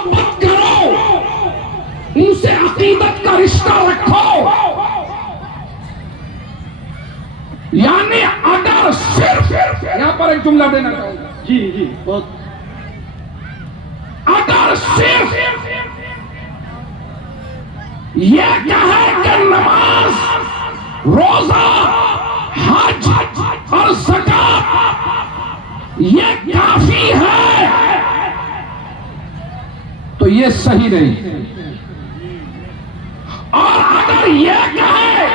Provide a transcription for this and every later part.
मोहब्बत करो, उनसे अकीदत का रिश्ता रखो। यानी अगर सिर्फ यहां पर एक जुमला देना चाहूंगा जी जी बहुत। अगर सिर्फ ये कहे कि नमाज, रोजा, हज और ज़कात ये काफी है, तो ये सही नहीं। और अगर ये कहे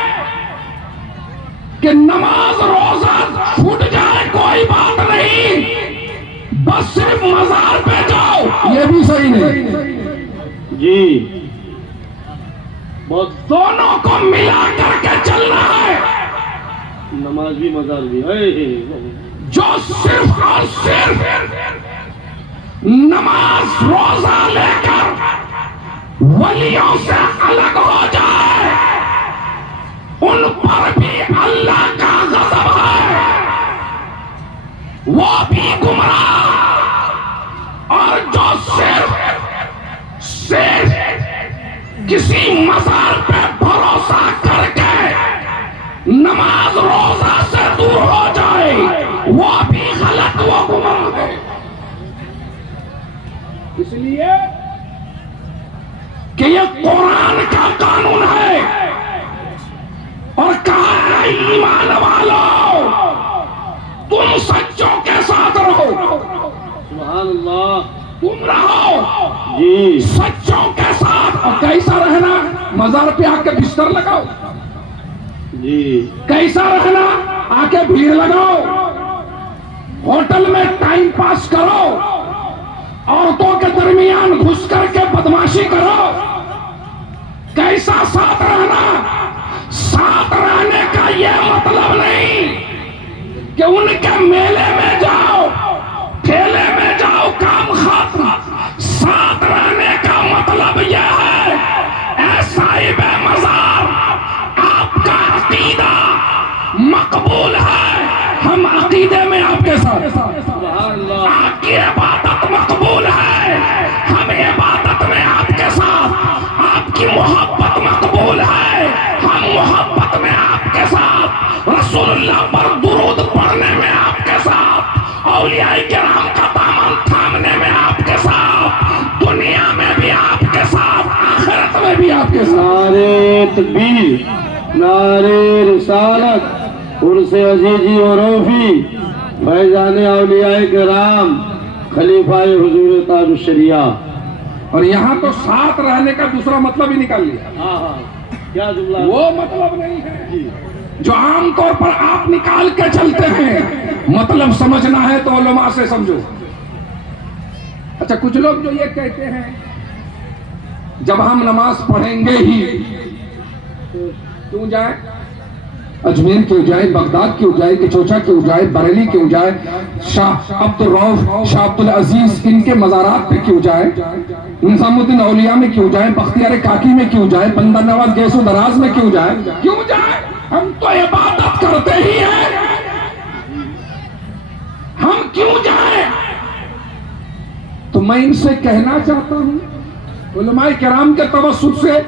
कि नमाज रोजा छूट जाए कोई बात नहीं, बस सिर्फ मजार पे जाओ, ये भी सही नहीं जी बहुत। दोनों को मिला करके चलना है। नमाज भी मजार भी है। जो सिर्फ और सिर्फ नमाज रोजा लेकर वलियों से अलग हो जाए, उन पर भी अल्लाह का गज़ब है, वो भी गुमराह। और जो सिर्फ किसी मजार पे भरोसा करके नमाज रोजा से दूर हो जाए, वो भी गलत, वो गुमराह है। इसलिए कि ये कुरान का कानून है और कहा है ईमान वालों तुम सच्चों के साथ रहो। सुभान अल्लाह। तुम रहो जी सच्चों के साथ। और कैसा रहना? मजार पे आके बिस्तर लगाओ। जी कैसा रहना? आके भीड़ लगाओ, होटल में टाइम पास करो, औरतों के दरमियान घुस करके बदमाशी करो। कैसा साथ रहना? साथ रहने का यह मतलब नहीं कि उनके मेले में जाओ, ठेले में जाओ, काम खत्म। साथ रहने का मतलब यह है, ऐ साहिब मजार, आपका अकीदा मकबूल है, हम अकीदे में आपके साथ। सुभान अल्लाह। आपकी इबादत मकबूल है, हम इबादत में आपके साथ। आपकी मोहब्बत मकबूल है, हम मोहब्बत में आपके साथ। रसूलुल्लाह पर दुरूद पढ़ने में आपके साथ, औलिया किराम का दामन थामने में आपके साथ, दुनिया में भी आपके साथ, आखिरत में भी आपके साथ। नारे तकबीर, नारे रिसालत, उर्से अजीजी और रौफी, फैजान औलिया किराम, खलीफाए हुजूर ताजुश शरिया। और यहाँ तो साथ रहने का दूसरा मतलब ही निकाल लिया। हाँ हाँ क्या जुमला। वो मतलब नहीं है जी जो आमतौर पर आप निकाल के चलते हैं। मतलब समझना है तो उलमा से समझो। अच्छा, कुछ लोग जो ये कहते हैं जब हम नमाज पढ़ेंगे ही तो क्यों जाए, अजमेर क्यों जाए, बगदाद क्यों जाए, किचोचा क्यों जाए, बरेली क्यों जाए, शाह अब्दुल रऊफ, शाह अब्दुल अजीज, इनके मज़ारात पे क्यों जाए, निजामुद्दीन औलिया में क्यों जाए, बख्तियार काकी में क्यों जाए, बंदर नवाज गैसो दराज में क्यों जाए, क्यों जाए? हम तो इबादत करते ही हैं, हम क्यों जाए? तो मैं इनसे कहना चाहता हूं उलमाए किराम के तवस्सुत से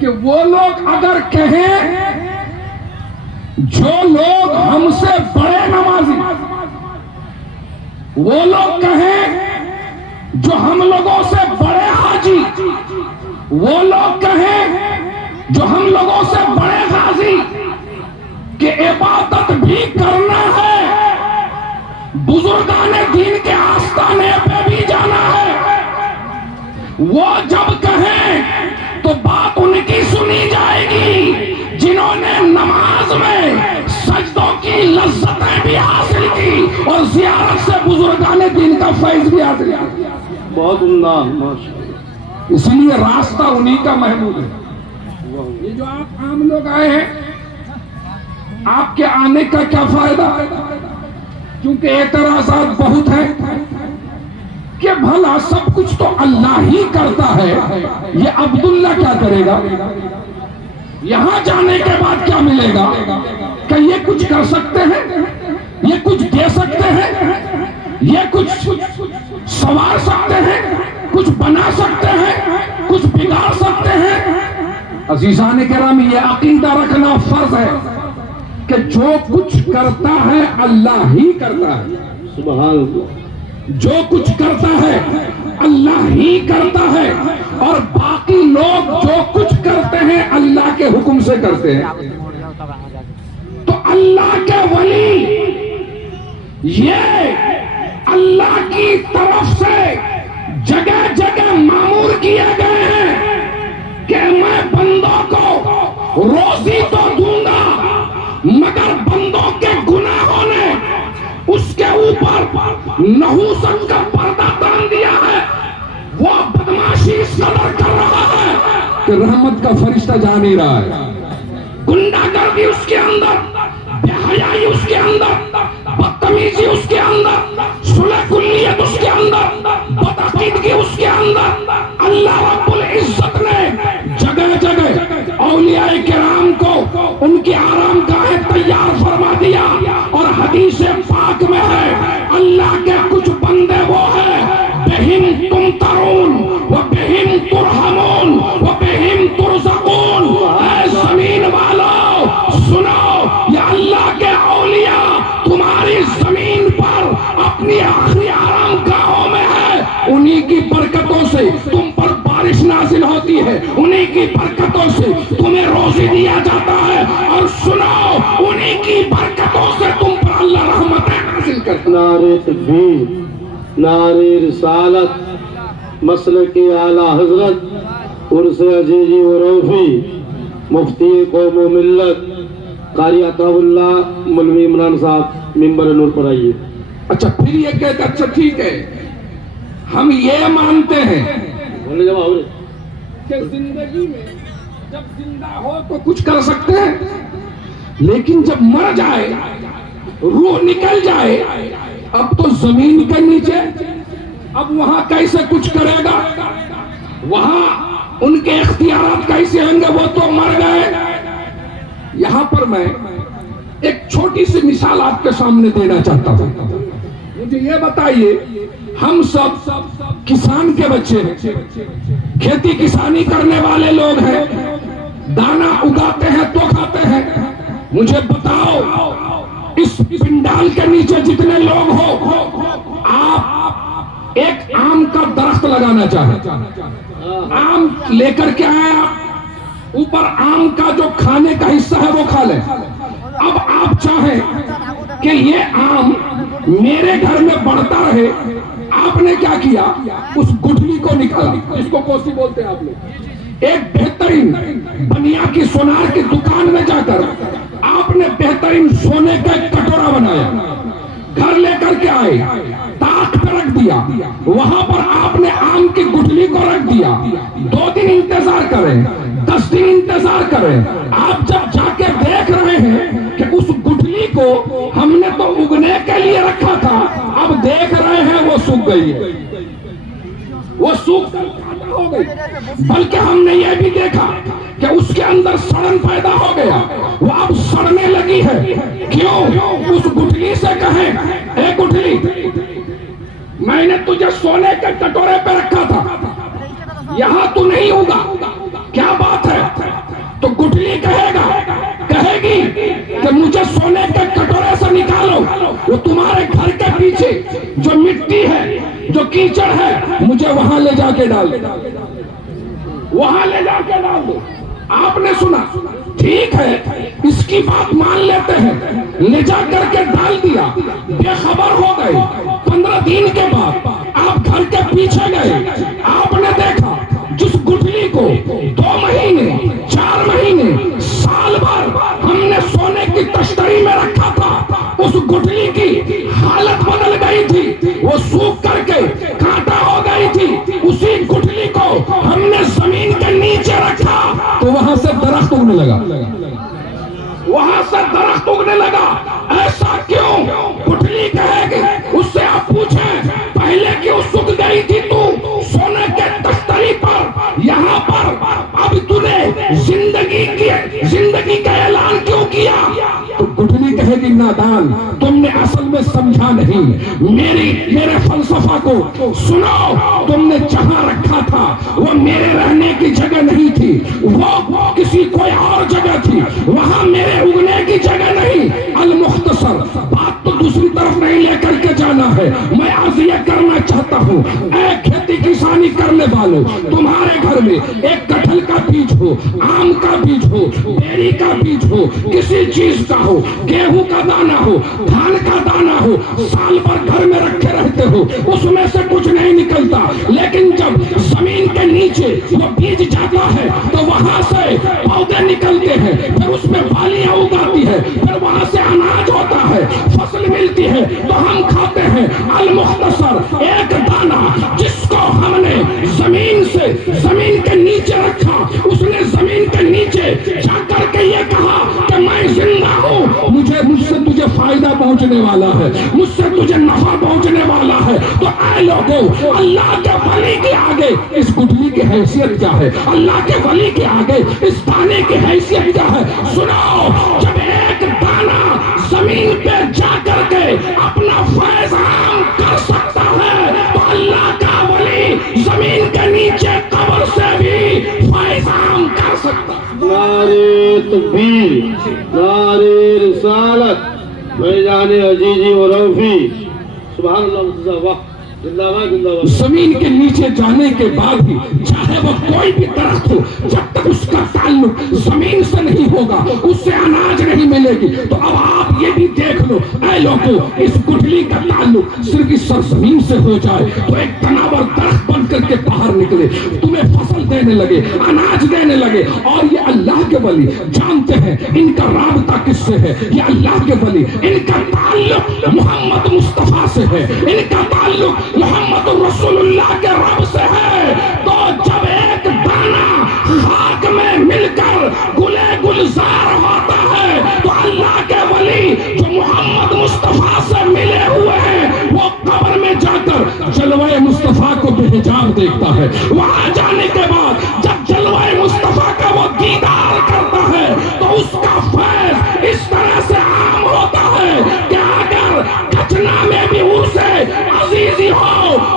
कि वो लोग अगर कहें, जो लोग हमसे बड़े नमाजी, वो लोग कहें जो हम लोगों से बड़े हाजी, वो लोग कहें जो हम लोगों से बड़े गाजी, कि इबादत भी करना है, बुजुर्गाने दीन के आस्थाने पे भी जाना है, वो जब कहें तो बात उनकी सुनी जाएगी जिन्होंने नमाज में सजदों की लज्जतें भी हासिल की और ज़ियारत से बुजुर्गाने दीन का फैज़ भी हासिल किया। बहुत उम्दा माशाअल्लाह। इसलिए रास्ता उन्हीं का महमूद है। ये जो आप आम लोग आए हैं, आपके आने का क्या फायदा? क्योंकि एतराज़ात बहुत हैं कि भला सब कुछ तो अल्लाह ही करता है, ये अब्दुल्ला क्या करेगा? यहां जाने के बाद क्या मिलेगा? क्या ये कुछ कर सकते हैं? ये कुछ दे सकते हैं? ये कुछ संवार सकते हैं, कुछ बना सकते हैं, कुछ बिगाड़ सकते हैं। अजीजान किराम, ये अकीदा रखना फर्ज है कि जो कुछ करता है अल्लाह ही करता है। सुभान अल्लाह। जो कुछ करता है अल्लाह ही करता है, और बाकी लोग जो कुछ करते हैं अल्लाह के हुक्म से करते हैं। तो अल्लाह के वली ये अल्लाह की तरफ से जगह जगह मामूर किए गए हैं कि मैं बंदों को रोजी तो दूंगा, मगर बंदों के गुनाहों ने उसके ऊपर नहूसत का पर्दा तान दिया है। वो बदमाशी सदर कर रहा है कि रहमत का फरिश्ता जा नहीं रहा है। गुंडागर्दी उसके अंदर, बेहयाई उसके अंदर, बदतमीजी उसके अंदर, सुलह-कुल्लियत उसके अंदर, बदअकीदगी उसके अंदर। अल्लाह रब्बुल इज्जत ने जगह जगह औलियाए किराम को उनकी आरामगाहें तैयार फरमा दिया, और हदीस पाक में है अल्लाह के कुछ बंदे वो है बेहिम तुम तरून व बेहिम तुरहमून व बेहिम तुरज़क़ून। ऐ जमीन वालों सुनो, ये अल्लाह के औलिया तुम्हारी जमीन पर अपनी आखिरी आरामगाहों में है। उन्हीं की बरकतों से तुम पर बारिश नाजिल होती है, उन्हीं की बरकतों से तुम्हें रोजी दिया जाता है, और सुनो उन्हीं की बरकतों से तुम पर अल्लाह रहमतें नाजिल करता है। नारे तकबीर, नारे रिसालत, मसलक आला हजरत उर्स अजीजी व रौफी, मुफ्ती कौम व मिल्लत कारी अताउल्लाह मौलवी इमरान साहब मिंबर नूर पर आइए। अच्छा, फिर ये कहते अच्छा ठीक है, हम ये मानते हैं बोले जवाब कि जिंदगी में जब जिंदा हो तो कुछ कर सकते हैं, लेकिन जब मर जाए, रूह निकल जाए, अब तो जमीन के नीचे, अब वहां कैसे कुछ करेगा, वहां उनके इख्तियारात कैसे होंगे, वो तो मर गए। यहां पर मैं एक छोटी सी मिसाल आपके सामने देना चाहता हूं। मुझे ये बताइए, हम सब किसान के बच्चे हैं, खेती किसानी करने वाले लोग हैं, दाना उगाते हैं तो खाते हैं। मुझे बताओ, इस पिंडाल के नीचे जितने लोग हो, आप एक आम का दरख्त लगाना चाहें, आम लेकर के आए आप, ऊपर आम का जो खाने का हिस्सा है वो खा लें। अब आप चाहें कि ये आम मेरे घर में बढ़ता रहे, आपने क्या किया, उस गुठली को निकाला, इसको कोसी बोलते हैं आप लोग। एक बेहतरीन बनिया की सोनार की दुकान में जाकर आपने बेहतरीन सोने का एक कटोरा बनाया, घर लेकर के आए, ताक पर रख दिया, वहां पर आपने आम की गुठली को रख दिया। 2 दिन इंतजार करें, 10 दिन इंतजार करें। आप जब जाके देख रहे हैं कि उस गुठली को हमने तो उगने के लिए रखा था, अब देख रहे हैं वो सूख गई है, वो सूख कर काटा हो गई। बल्कि हमने ये भी देखा कि उसके अंदर सड़न पैदा हो गया, वो अब सड़ने लगी है। क्यों? उस गुठली से कहें, ए गुठली, मैंने तुझे सोने के कटोरे पे रखा था, यहां तू नहीं उगा, क्या बात है? तो गुठली कहेगी कि मुझे सोने के कटोरे से निकालो, वो तुम्हारे घर के पीछे जो मिट्टी है, जो कीचड़ है, मुझे वहां ले जाके डाल दो, वहां ले जाके डाल दो। आपने सुना, ठीक है, इसकी बात मान लेते हैं, ले जा करके डाल दिया, बेखबर हो गए। 15 दिन के बाद आप घर के पीछे गए, आपने देखा जिस गुठली को 2 महीने, 4 महीने, साल भर हमने सोने की तश्तरी में रखा था, उस गुठली की हालत बदल गई थी, वो सूख करके कांटा हो गई थी। उसी गुठली को हमने जमीन के नीचे रखा तो वहां से दरख्त उगने लगा, वहां से दरख्त उगने लगा। ऐसा क्यों? गुठली कहेगी, उससे आप पूछें, पहले क्यों सूख गई थी तू सोने के तख्तरी पर, यहाँ पर अब तूने जिंदगी का ऐलान क्यों किया? तो गुठली कहेगी नादान, तुमने असल में समझा नहीं। मेरे फलसफा को सुनो। तुमने जहां रखा था वो मेरे रहने की जगह नहीं थी, वो किसी कोई और जगह थी, वहां मेरे उगने की जगह नहीं। अल मुख्तसर, बात तो दूसरी तरफ नहीं लेकर के जाना है। मैं आज ये करना चाहता हूँ, खेती किसानी करने वालों, तुम्हारे घर में एक कटहल का बीज हो, आम का बीज हो, बेरी का बीज हो, किसी चीज का हो, गेहूं का दाना हो, धान का दाना हो, साल भर घर में रखे रहते हो, उसमें से कुछ नहीं निकलता। लेकिन जब जमीन के नीचे वो बीज जाता है तो वहां से पौधे निकलते हैं, फिर उसमें बालियां उगाती है, फिर वहां से अनाज होता है, फसल मिलती है, तो हम खाते हैं। अल मुख्तसर, एक दाना जिसको हमने जमीन के नीचे रखा, उसने जमीन के नीचे जाकर के ये कहा कि मैं जिंदा हूँ, मुझसे तुझे फायदा पहुंचने वाला है, मुझसे तुझे नफा पहुंचने वाला है। तो ऐ लोगों, अल्लाह के वली के आगे इस गुठली की हैसियत क्या है? अल्लाह के वली के आगे इस दाने की हैसियत क्या है? सुनो, जब एक दाना जमीन पे जाकर के अपना फैज आम कर सकता है, तो अल्लाह का वली जमीन के नीचे कब्र से भी फैज आम कर सकता है। नारे तकबीर, नारे रिसालत, भाईजान अजीजी और रौफी, सुभान अल्लाह, वाह, जिंदाबाद जिंदाबाद। जमीन के नीचे जाने के बाद भी चाहे वो कोई भी दरख्त हो, जब तक उसका ताल्लुक जमीन से नहीं होगा, उससे अनाज नहीं मिलेगी। तो अब आप ये भी देख लो, ऐ लोगों, इस गुठली का ताल्लुक सिर्फ इस सरजमीन से हो जाए तो एक तनावर दरख्त बन करके बाहर निकले, तुम्हें फसल देने लगे, अनाज देने लगे। और ये अल्लाह के वली जानते हैं इनका राबता किससे है। ये अल्लाह के वली, इनका ताल्लुक मोहम्मद मुस्तफा से है, इनका ताल्लुक मोहम्मद रसूलुल्लाह के रब से है। तो जब एक दाना खाक में मिलकर गुले गुलजार होता है, तो अल्लाह के वली जो मोहम्मद मुस्तफा से मिले हुए हैं, वो कब्र में जाकर जलवाए मुस्तफा को बेहिजाब देखता है। वहां जाने के बाद जब जलवाए मुस्तफा का वो दीदार करता है, तो उसका फैज इस तरह से आम होता है कि अगर कचना में भी उसे अजीजी हो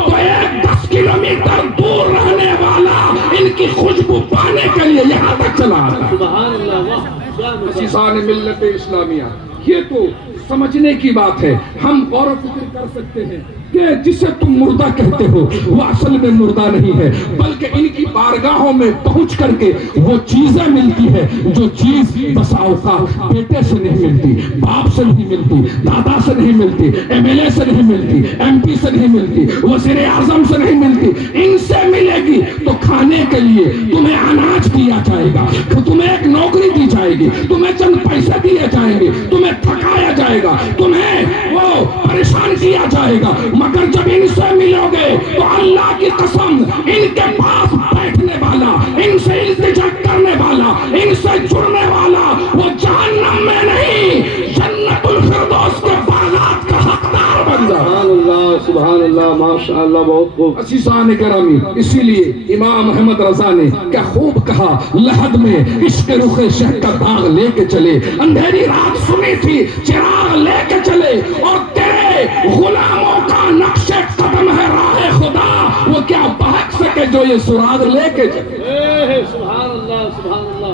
तो 10 किलोमीटर दूर रहने वाला इनकी खुशबू पाने के लिए यहाँ तक चला आता है। सुभान अल्लाह, वाह, असीसान मिल्लत इस्लामिया, ये तो समझने की बात है। हम गौर व फिक्र कर सकते हैं कि जिसे तुम मुर्दा कहते हो वो असल में मुर्दा नहीं है, बल्कि इनकी बारगाहों में पहुंच करके वो चीजें मिलती है जो चीज बसा औकात बेटे से नहीं मिलती, बाप से नहीं मिलती, दादा से नहीं मिलती, एमएलए से नहीं मिलती, एमपी से नहीं मिलती, वज़ीर आज़म से नहीं मिलती। इनसे मिलेगी तो खाने के लिए तुम्हें अनाज दिया जाएगा, तुम्हें एक नौकरी दी जाएगी, तुम्हें चंद पैसे दिए जाएंगे, तुम्हें थकाया जाएगा, तुम्हें वो परेशान किया जाएगा। मगर जब इनसे मिलोगे तो अल्लाह की कसम, इनके पास बैठने वाला, इनसे इल्तिजा करने वाला, इनसे जुड़ने वाला वो जहन्नम में नहीं, जन्नतुल फिरदौस के बागात का हकदार बन जाए। सुभान अल्लाह, सुभान अल्लाह, माशाअल्लाह, बहुत खूब। अज़ीज़ान गिरामी, इसीलिए इमाम अहमद रजा ने क्या खूब कहा, लहद में इश्क रुखे शह का दाग लेके चले, अंधेरी रात सुनी थी चिराग लेके चले, और तेरे गुलामों का नक्शे कदम है राहे खुदा, वो क्या बहक सके जो ये सुराग लेके चले। सुभान अल्लाह, सुभान अल्लाह,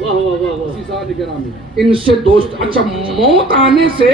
वाह वाह वाह वाह। अज़ीज़ान गिरामी, इनसे दोस्त, अच्छा मौत आने से